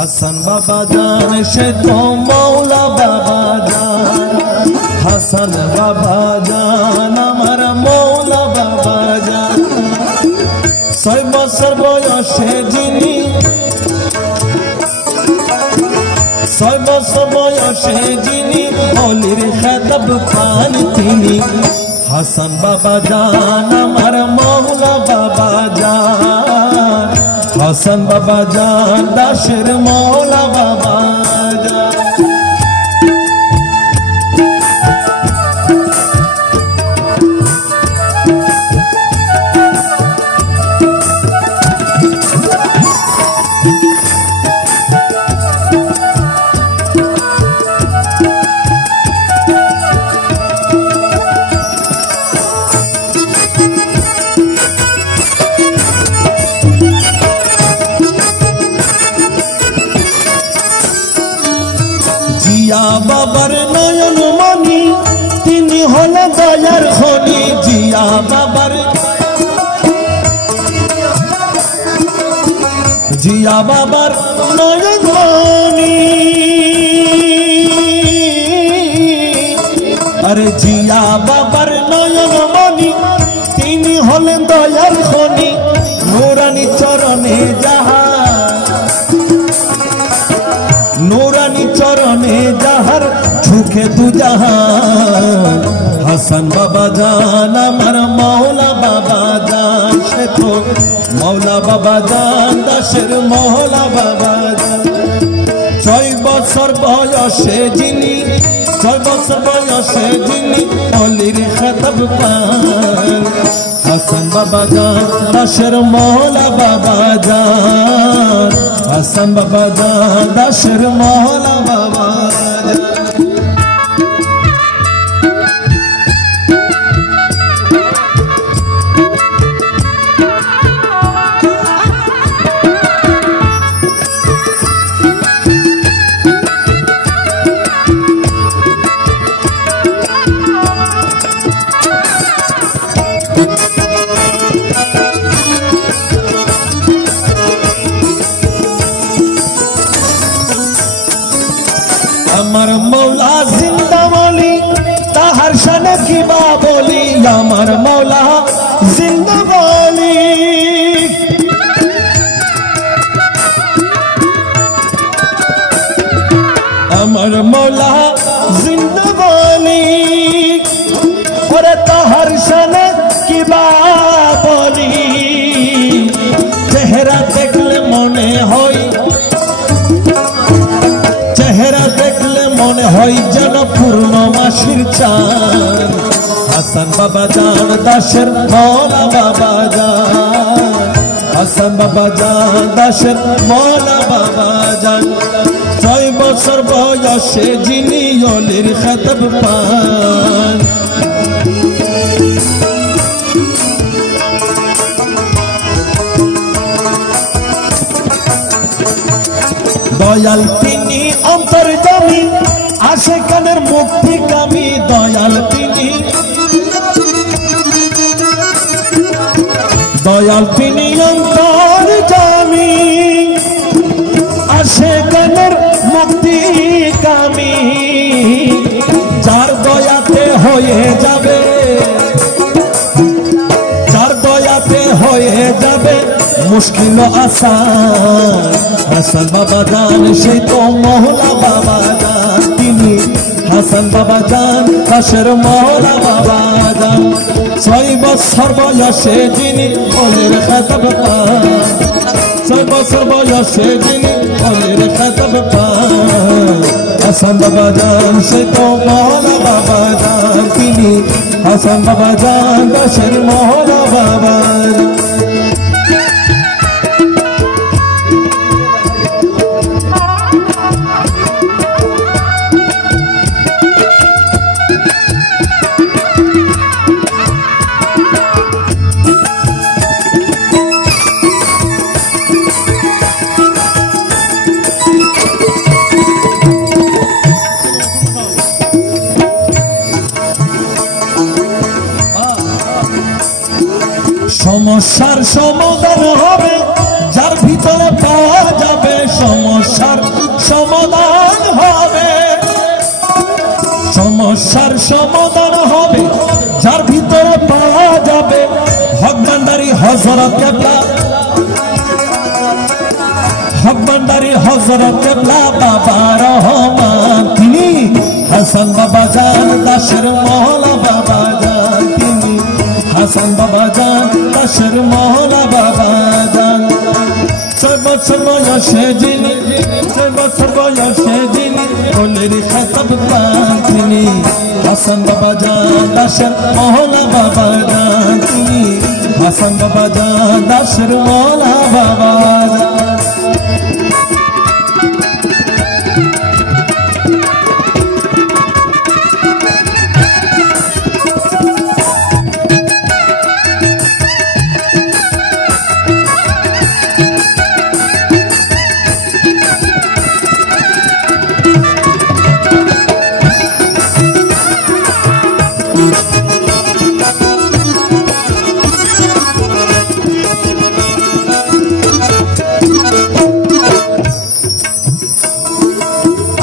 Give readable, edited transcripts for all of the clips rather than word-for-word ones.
হাসান বাবা জান সে তো মৌলা বাবা জান, হাসান বাবা জান আমার মৌলা বাবা জান। 6 বছর বয়সে যিনি, 6 বছর বয়সে যিনি অলির খেতাব পান তিনি, হাসান বাবা জান আমার মৌলা বাবা জান, হাসান বাবা জান দাসের মৌলা বাবা জান। জিয়া বাবার নয়ন মনি তিনি হলেন দয়ার খনি, জিয়া বাবার, জিয়া বাবার নয়ন মনি, আরে জিয়া বাবার নয়ন মনি তিনি হলেন দয়ার খনি, নুরানি চরণে যাহা, নুরানি চরণে যাহার ঝুঁকে দু জাহান, হাসান বাবা জান আমার মৌলা বাবা জান, সে তো মৌলা বাবা জান দাসের মৌলা বাবা জান। 6 বছর বয়সে যিনি, 6 বছর বয়সে যিনি অলির খেতাব পান, হাসান বাবা জান দাসের মৌলা বাবা জান, হাসান বাবা জান দাসের মৌলা বাবা জান। আমার মৌলা জিন্দা বলি তাহার শানে কিবা বলি, আমার মৌলা জিন্দা বলি, আমার মৌলা জিন্দা বলি, ওরে তাহার শানে কিবা বলি, চেহারা দেখলে মনে হয়, চেহারা দেখলে মনে হয় যেন পূর্ণমাসীর চাঁদ, হাসান বাবা জান দাসের মৌলা বাবা জান, হাসান বাবা জান দাসের মৌলা বাবা জান। 6 বছর বয়সে যিনি অলির খেতাব পান, দয়াল তিনি অন্তর্যামী আশিকানের মুক্তিকামী, দয়াল তিনি, দয়াল তিনি অন্তর্যামী আশিকানের মুক্তিকামী, যার দয়াতে হয়ে যাবে, যার দয়াতে হয়ে যাবে মুশকিল আসান, হাসান বাবা জান সে তো মৌলা বাবা জান তিনি, হাসান বাবা জান দাসের মৌলা বাবা জান। 6 বছর বয়সে যিনি অলির খেতাব পান, 6 বছর বয়সে যিনি অলির খেতাব পান, হাসান বাবা জান সে তো মৌলা বাবা জান তিনি, হাসান বাবা জান দাসের মৌলা বাবা জান। সমস্যার সমাধান হবে যার ভিতরে পাওয়া যাবে, সমস্যা সমস্যার সমাধান হবে, সমস্যার সমাধান হবে যার ভিতরে পাওয়া যাবে হক ভান্ডারী হযরত কেবলা, হক ভান্ডারী হযরত কেবলা বাবা রহমান। তিনি হাসান বাবা জান দাশের মওলা বাবা জান, তিনি হাসান বাবা জান দাশের মওলা বাবা জান। 6 বছর বয়সে যিনি, 6 বছর বয়সে যিনি কোলের খতব পান, তিনি হাসান বাবা জান দাশের মওলা বাবা জান, তিনি হাসান বাবা জান দাশের মওলা বাবা জান।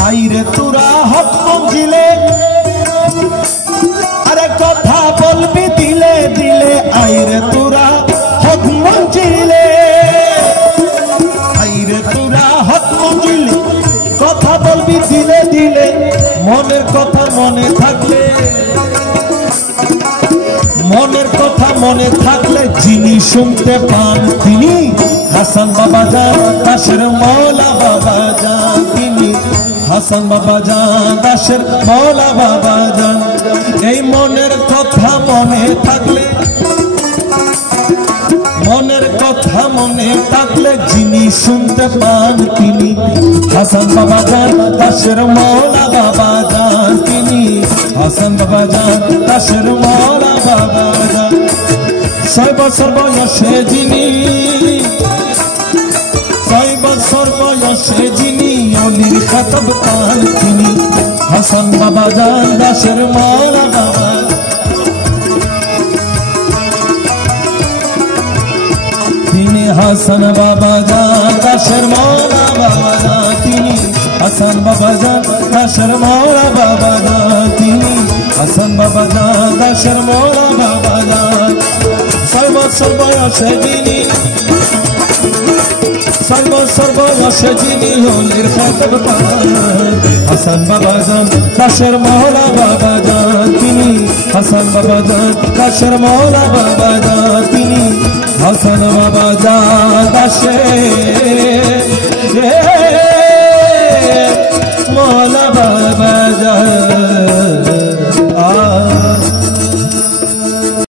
আইরে তোরা হক মঞ্জিলে আরে কথা বলবি দিলে দিলে, আইরে তোরা হক মঞ্জিলে, আইরে তোরা হক মঞ্জিলে কথা বলবি দিলে দিলে, মনের কথা মনে থাকলে, মনের কথা মনে থাকলে যিনি শুনতে পান, তিনি হাসান বাবা জান দাশের মওলা বাবা জান, তিনি হাসান বাবা জান দাশের মওলা বাবা জান। এই মনের কথা মনে থাকলে, মনের কথা মনে থাকলে যিনি শুনতে পান, তিনি হাসান বাবা জান দাশের মওলা বাবা জান, তিনি হাসান বাবা জান দাশের মওলা বাবা জান। 6 বছর বয়সে যিনি, 6 বছর বয়সে যিনি অলির খতব পান, তিনি হাসান বাবা জান দাশের মওলা বাবা। তিনি হাসান বাবা জান দাশের মওলা বাবা জান, তিনি হাসান বাবা জান দাশের মওলা বাবা জান, তিনি হাসান বাবা জান দাশের মওলা বাবা জান। 6 বছর বয়সে যিনি, 6 বছর বয়সে যিনি অলির খতব পান, হাসান বাবা জান দাশের মওলা বাবা জান, তিনি হাসান বাবা জান দাশের মওলা বাবা জান, তিনি হাসান বাবা জান দাশের মওলা।